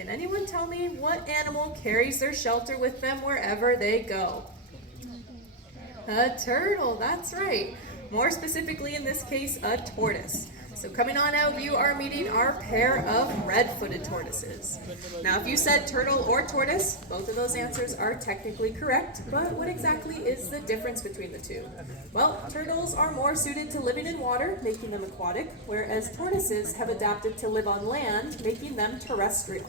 Can anyone tell me what animal carries their shelter with them wherever they go? A turtle, that's right. More specifically in this case, a tortoise. So coming on out, you are meeting our pair of red-footed tortoises. Now if you said turtle or tortoise, both of those answers are technically correct, but what exactly is the difference between the two? Well, turtles are more suited to living in water, making them aquatic, whereas tortoises have adapted to live on land, making them terrestrial.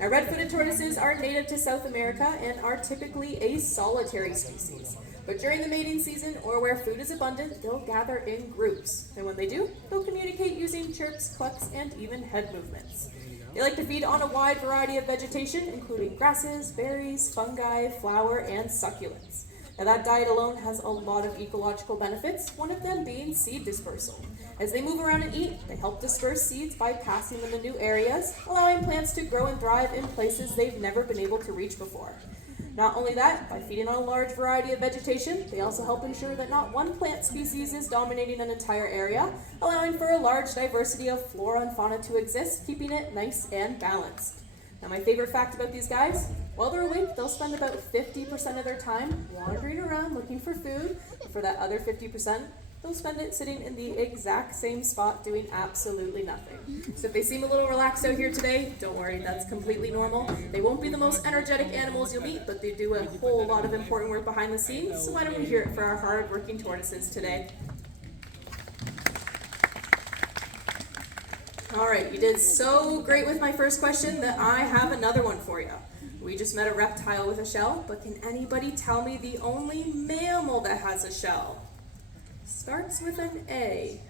Now red-footed tortoises are native to South America and are typically a solitary species. But during the mating season or where food is abundant, they'll gather in groups. And when they do, they'll communicate using chirps, clucks, and even head movements. They like to feed on a wide variety of vegetation, including grasses, berries, fungi, flower, and succulents. Now that diet alone has a lot of ecological benefits, one of them being seed dispersal. As they move around and eat, they help disperse seeds by passing them in new areas, allowing plants to grow and thrive in places they've never been able to reach before. Not only that, by feeding on a large variety of vegetation, they also help ensure that not one plant species is dominating an entire area, allowing for a large diversity of flora and fauna to exist, keeping it nice and balanced. Now my favorite fact about these guys, while they're awake, they'll spend about 50% of their time wandering around looking for food, and for that other 50%, they'll spend it sitting in the exact same spot doing absolutely nothing. So if they seem a little relaxed out here today, don't worry, that's completely normal. They won't be the most energetic animals you'll meet, but they do a whole lot of important work behind the scenes, so why don't we hear it for our hard-working tortoises today? All right, you did so great with my first question that I have another one for you. We just met a reptile with a shell, but can anybody tell me the only mammal that has a shell? Starts with an A.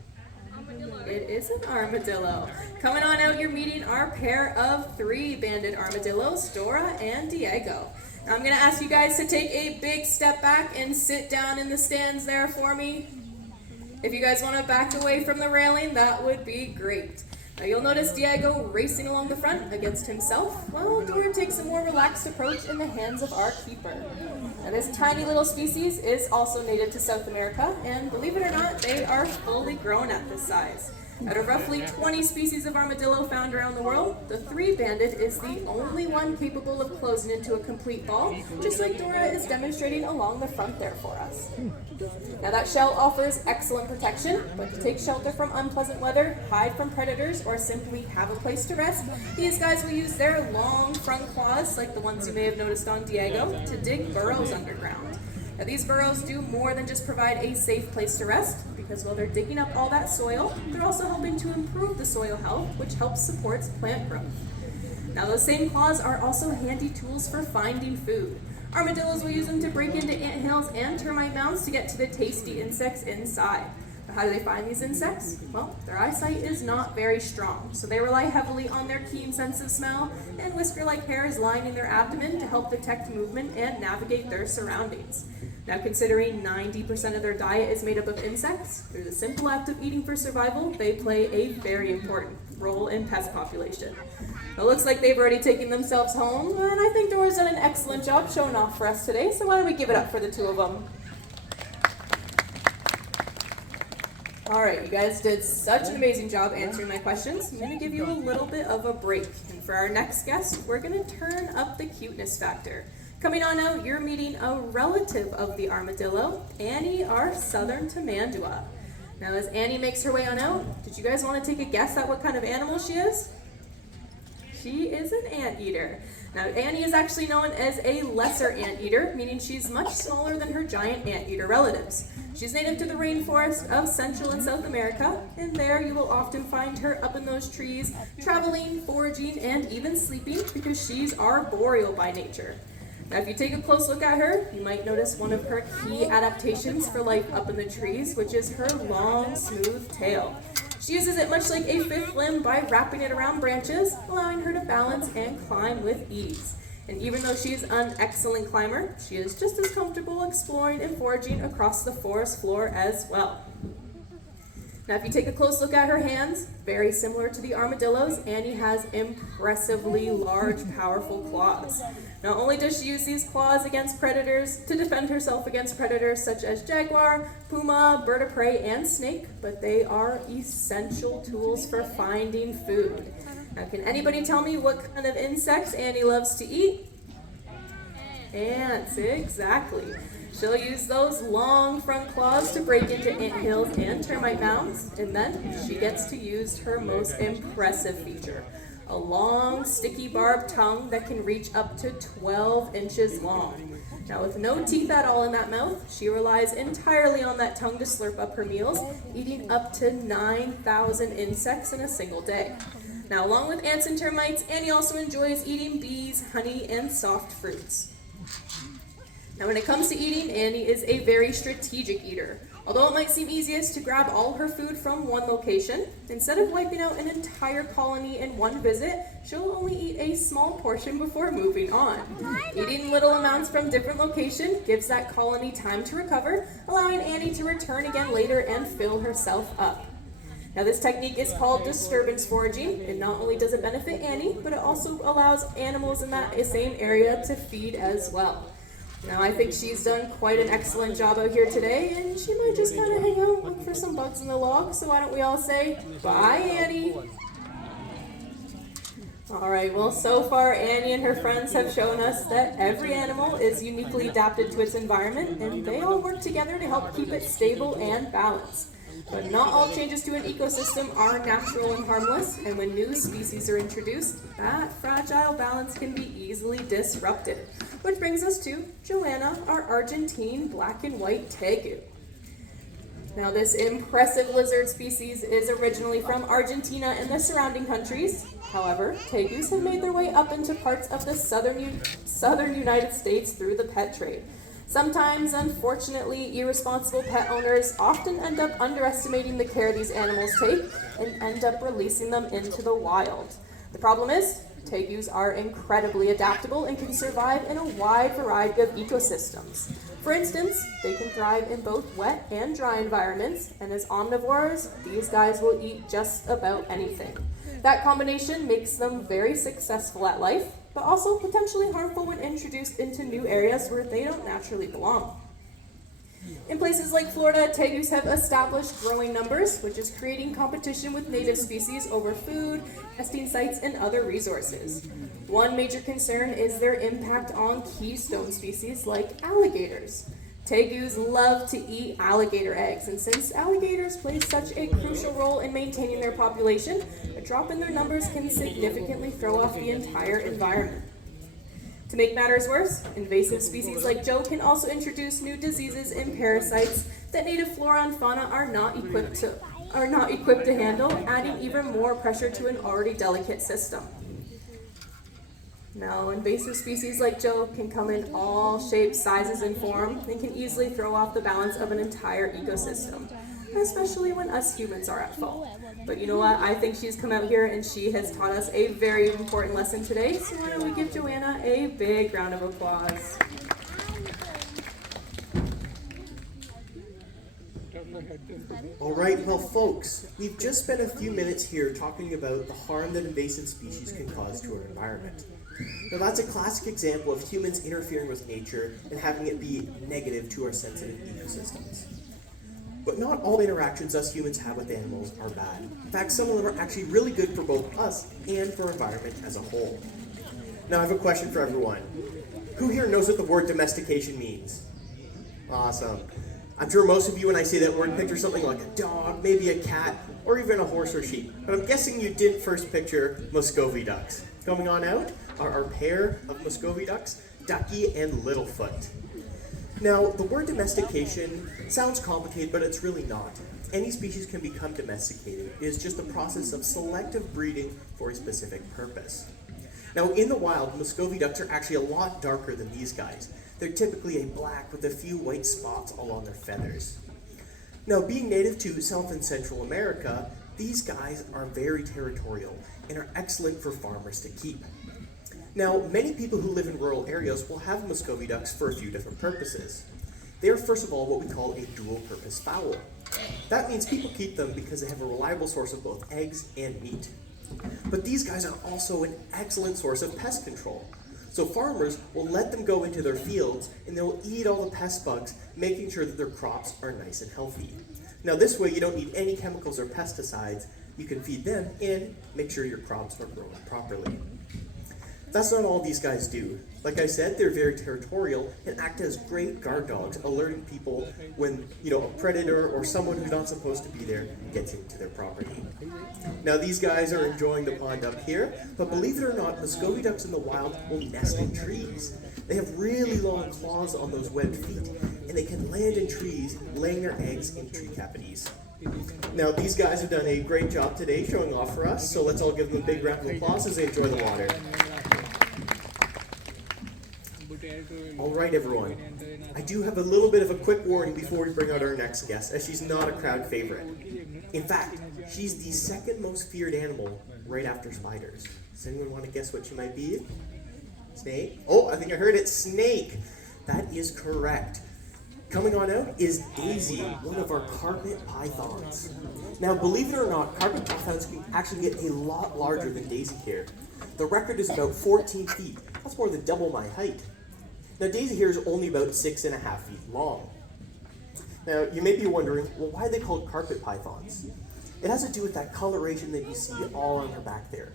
It is an armadillo. Coming on out, you're meeting our pair of three-banded armadillos, Dora and Diego. Now I'm going to ask you guys to take a big step back and sit down in the stands there for me. If you guys want to back away from the railing, that would be great. Now you'll notice Diego racing along the front against himself, while Dora takes a more relaxed approach in the hands of our keeper. Now this tiny little species is also native to South America, and believe it or not, they are fully grown at this size. Out of roughly 20 species of armadillo found around the world, the three-banded is the only one capable of closing into a complete ball, just like Dora is demonstrating along the front there for us. Now that shell offers excellent protection, but to take shelter from unpleasant weather, hide from predators, or simply have a place to rest, these guys will use their long front claws, like the ones you may have noticed on Diego, to dig burrows underground. Now these burrows do more than just provide a safe place to rest, because while they're digging up all that soil, they're also helping to improve the soil health, which helps support plant growth. Now those same claws are also handy tools for finding food. Armadillos will use them to break into anthills and termite mounds to get to the tasty insects inside. But how do they find these insects? Well, their eyesight is not very strong, so they rely heavily on their keen sense of smell and whisker-like hairs lining their abdomen to help detect movement and navigate their surroundings. Now, considering 90% of their diet is made up of insects, through the simple act of eating for survival, they play a very important role in pest population. It looks like they've already taken themselves home, and I think Dora's done an excellent job showing off for us today, so why don't we give it up for the two of them. All right, you guys did such an amazing job answering my questions. I'm going to give you a little bit of a break, and for our next guest, we're going to turn up the cuteness factor. Coming on out, you're meeting a relative of the armadillo, Annie, our southern tamandua. Now, as Annie makes her way on out, did you guys want to take a guess at what kind of animal she is? She is an anteater. Now, Annie is actually known as a lesser anteater, meaning she's much smaller than her giant anteater relatives. She's native to the rainforest of Central and South America, and there you will often find her up in those trees, traveling, foraging, and even sleeping, because she's arboreal by nature. Now, if you take a close look at her, you might notice one of her key adaptations for life up in the trees, which is her long, smooth tail. She uses it much like a fifth limb by wrapping it around branches, allowing her to balance and climb with ease. And even though she is an excellent climber, she is just as comfortable exploring and foraging across the forest floor as well. Now, if you take a close look at her hands, very similar to the armadillos, Annie has impressively large, powerful claws. Not only does she use these claws against predators to defend herself against predators such as jaguar, puma, bird of prey, and snake, but they are essential tools for finding food. Now, can anybody tell me what kind of insects Annie loves to eat? Ants, exactly. She'll use those long front claws to break into ant hills and termite mounds, and then she gets to use her most impressive feature, a long, sticky barbed tongue that can reach up to 12 inches long. Now, with no teeth at all in that mouth, she relies entirely on that tongue to slurp up her meals, eating up to 9,000 insects in a single day. Now, along with ants and termites, Annie also enjoys eating bees, honey, and soft fruits. Now, when it comes to eating, Annie is a very strategic eater. Although it might seem easiest to grab all her food from one location, instead of wiping out an entire colony in one visit, she'll only eat a small portion before moving on. Eating little amounts from different locations gives that colony time to recover, allowing Annie to return again later and fill herself up. Now, this technique is called disturbance foraging, and not only does it benefit Annie, but it also allows animals in that same area to feed as well. Now, I think she's done quite an excellent job out here today, and she might just kind of hang out, look for some bugs in the log, so why don't we all say, bye, Annie. All right, well, so far, Annie and her friends have shown us that every animal is uniquely adapted to its environment, and they all work together to help keep it stable and balanced. But not all changes to an ecosystem are natural and harmless, and when new species are introduced, that fragile balance can be easily disrupted. Which brings us to Joanna, our Argentine black and white tegu. Now, this impressive lizard species is originally from Argentina and the surrounding countries. However, tegus have made their way up into parts of the southern United States through the pet trade. Sometimes, unfortunately, irresponsible pet owners often end up underestimating the care these animals take and end up releasing them into the wild. The problem is, tegus are incredibly adaptable and can survive in a wide variety of ecosystems. For instance, they can thrive in both wet and dry environments, and as omnivores, these guys will eat just about anything. That combination makes them very successful at life, but also potentially harmful when introduced into new areas where they don't naturally belong. In places like Florida, tegus have established growing numbers, which is creating competition with native species over food, nesting sites, and other resources. One major concern is their impact on keystone species like alligators. Tegus love to eat alligator eggs, and since alligators play such a crucial role in maintaining their population, a drop in their numbers can significantly throw off the entire environment. To make matters worse, invasive species like Joe can also introduce new diseases and parasites that native flora and fauna are not equipped to handle, adding even more pressure to an already delicate system. Now, invasive species like Joe can come in all shapes, sizes, and form, and can easily throw off the balance of an entire ecosystem, especially when us humans are at fault. But you know what? I think she's come out here and she has taught us a very important lesson today, so why don't we give Joanna a big round of applause. All right, well, folks, we've just spent a few minutes here talking about the harm that invasive species can cause to our environment. Now, that's a classic example of humans interfering with nature and having it be negative to our sensitive ecosystems. But not all interactions us humans have with animals are bad. In fact, some of them are actually really good for both us and for our environment as a whole. Now, I have a question for everyone. Who here knows what the word domestication means? Awesome. I'm sure most of you, when I say that word, picture something like a dog, maybe a cat, or even a horse or sheep. But I'm guessing you didn't first picture Muscovy ducks. Coming on out are our pair of Muscovy ducks, Ducky and Littlefoot. Now, the word domestication sounds complicated, but it's really not. Any species can become domesticated. It is just the process of selective breeding for a specific purpose. Now, in the wild, Muscovy ducks are actually a lot darker than these guys. They're typically a black with a few white spots along their feathers. Now, being native to South and Central America, these guys are very territorial and are excellent for farmers to keep. Now, many people who live in rural areas will have Muscovy ducks for a few different purposes. They are, first of all, what we call a dual-purpose fowl. That means people keep them because they have a reliable source of both eggs and meat. But these guys are also an excellent source of pest control. So farmers will let them go into their fields and they will eat all the pest bugs, making sure that their crops are nice and healthy. Now, this way you don't need any chemicals or pesticides You can feed them and make sure your crops are grown properly. That's not all these guys do. Like I said, they're very territorial and act as great guard dogs, alerting people when, a predator or someone who's not supposed to be there gets into their property. Now these guys are enjoying the pond up here, but believe it or not, Muscovy ducks in the wild will nest in trees. They have really long claws on those webbed feet, and they can land in trees, laying their eggs in tree cavities. Now these guys have done a great job today showing off for us, so let's all give them a big round of applause as they enjoy the water. Alright everyone, I do have a little bit of a quick warning before we bring out our next guest, as she's not a crowd favorite. In fact, she's the second most feared animal right after spiders. Does anyone want to guess what she might be? Snake? Oh, I think I heard it, snake! That is correct. Coming on out is Daisy, one of our carpet pythons. Now, believe it or not, carpet pythons can actually get a lot larger than Daisy here. The record is about 14 feet. That's more than double my height. Now, Daisy here is only about 6.5 feet long. Now, you may be wondering, well, why are they called carpet pythons? It has to do with that coloration that you see all on her back there.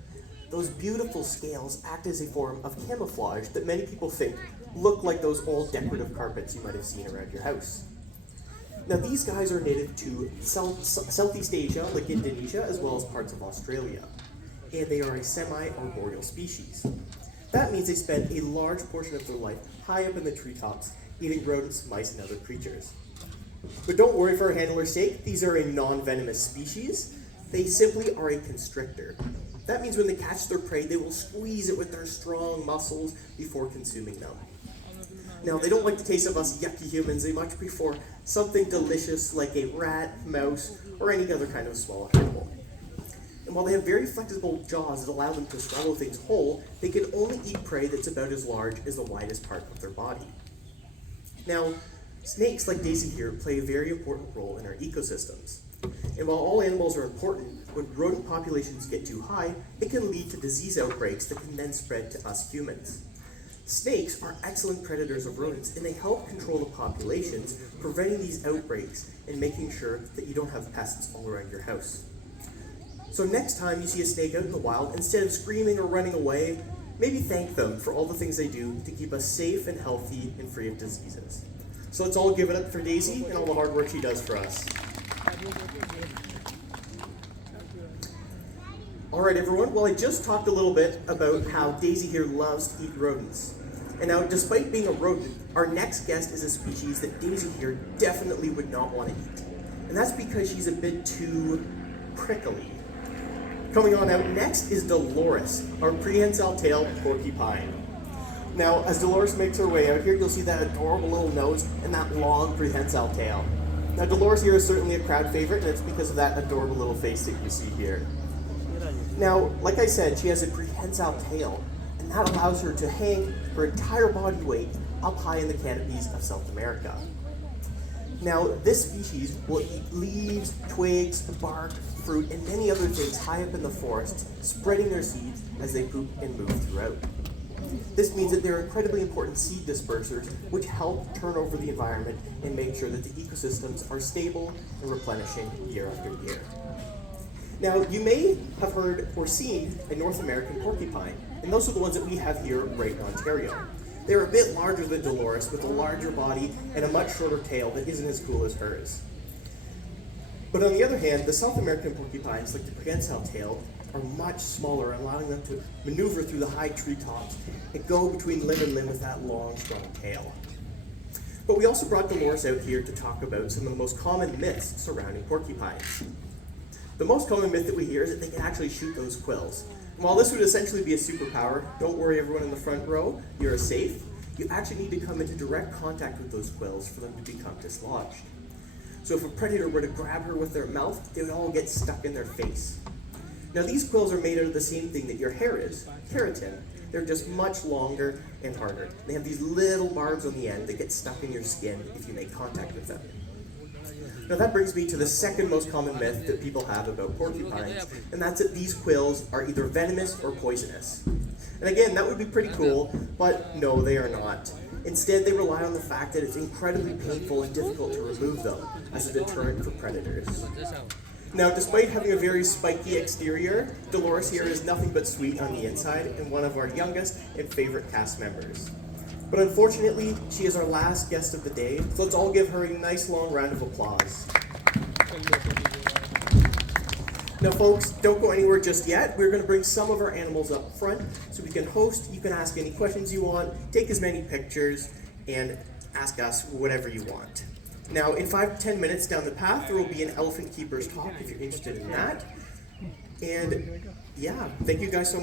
Those beautiful scales act as a form of camouflage that many people think look like those old decorative carpets you might have seen around your house. Now, these guys are native to Southeast Asia, like Indonesia, as well as parts of Australia. And they are a semi-arboreal species. That means they spend a large portion of their life high up in the treetops, eating rodents, mice, and other creatures. But don't worry for our handler's sake, these are a non-venomous species. They simply are a constrictor. That means when they catch their prey, they will squeeze it with their strong muscles before consuming them. Now, they don't like the taste of us yucky humans. They much prefer something delicious like a rat, mouse, or any other kind of small animal. And while they have very flexible jaws that allow them to swallow things whole, they can only eat prey that's about as large as the widest part of their body. Now, snakes like Daisy here play a very important role in our ecosystems. And while all animals are important, when rodent populations get too high, it can lead to disease outbreaks that can then spread to us humans. Snakes are excellent predators of rodents, and they help control the populations, preventing these outbreaks and making sure that you don't have pests all around your house. So next time you see a snake out in the wild, instead of screaming or running away, maybe thank them for all the things they do to keep us safe and healthy and free of diseases. So let's all give it up for Daisy and all the hard work she does for us. Alright everyone, well I just talked a little bit about how Daisy here loves to eat rodents. And now, despite being a rodent, our next guest is a species that Daisy here definitely would not want to eat. And that's because she's a bit too prickly. Coming on out next is Dolores, our prehensile-tailed porcupine. Now, as Dolores makes her way out here, you'll see that adorable little nose and that long prehensile tail. Now, Dolores here is certainly a crowd favorite, and it's because of that adorable little face that you see here. Now, like I said, she has a prehensile tail, and that allows her to hang her entire body weight up high in the canopies of South America. Now, this species will eat leaves, twigs, bark, fruit, and many other things high up in the forest, spreading their seeds as they poop and move throughout. This means that they're incredibly important seed dispersers, which help turn over the environment and make sure that the ecosystems are stable and replenishing year after year. Now, you may have heard or seen a North American porcupine, and those are the ones that we have here right in Ontario. They're a bit larger than Dolores, with a larger body and a much shorter tail that isn't as cool as hers. But on the other hand, the South American porcupines, like the prehensile tail, are much smaller, allowing them to maneuver through the high treetops and go between limb and limb with that long, strong tail. But we also brought Dolores out here to talk about some of the most common myths surrounding porcupines. The most common myth that we hear is that they can actually shoot those quills. And while this would essentially be a superpower, don't worry everyone in the front row, you're safe. You actually need to come into direct contact with those quills for them to become dislodged. So if a predator were to grab her with their mouth, they would all get stuck in their face. Now these quills are made out of the same thing that your hair is, keratin. They're just much longer and harder. They have these little barbs on the end that get stuck in your skin if you make contact with them. Now that brings me to the second most common myth that people have about porcupines, and that's that these quills are either venomous or poisonous. And again, that would be pretty cool, but no, they are not. Instead, they rely on the fact that it's incredibly painful and difficult to remove them as a deterrent for predators. Now, despite having a very spiky exterior, Dolores here is nothing but sweet on the inside and one of our youngest and favorite cast members. But unfortunately, she is our last guest of the day, so let's all give her a nice long round of applause. Now folks, don't go anywhere just yet. We're going to bring some of our animals up front so we can host, you can ask any questions you want, take as many pictures, and ask us whatever you want. Now in 5 to 10 minutes down the path, there will be an elephant keeper's talk if you're interested in that. And yeah, thank you guys so much.